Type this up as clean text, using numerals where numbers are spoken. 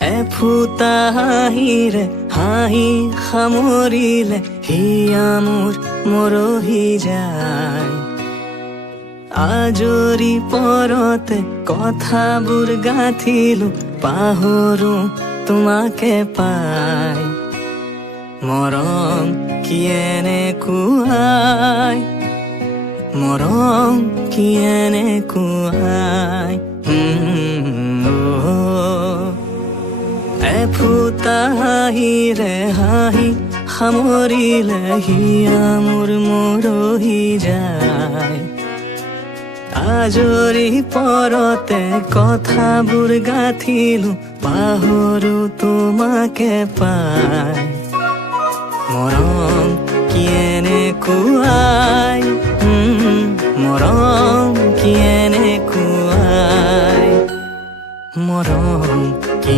এফুটা হাঁহিৰে হাঁহি সামৰিলে হিয়া মোৰ মৰহি যায়। আজৰি পৰতে কথাবোৰ গাঁঠিলো পাহৰো তোমাকে পাই। মৰম কি এনেকুৱাই, মৰম কি এনেকুৱাই। এফুটা হাঁহিৰে হাঁহি সামৰিলে হিয়া মোৰ মৰহি যায়। আজৰি পৰতে কথাবোৰ গাঁঠিলো পাহৰো তোমাকে পাই। মৰম কি এনেকুৱাই, মৰম কি এনেকুৱাই, মৰম কি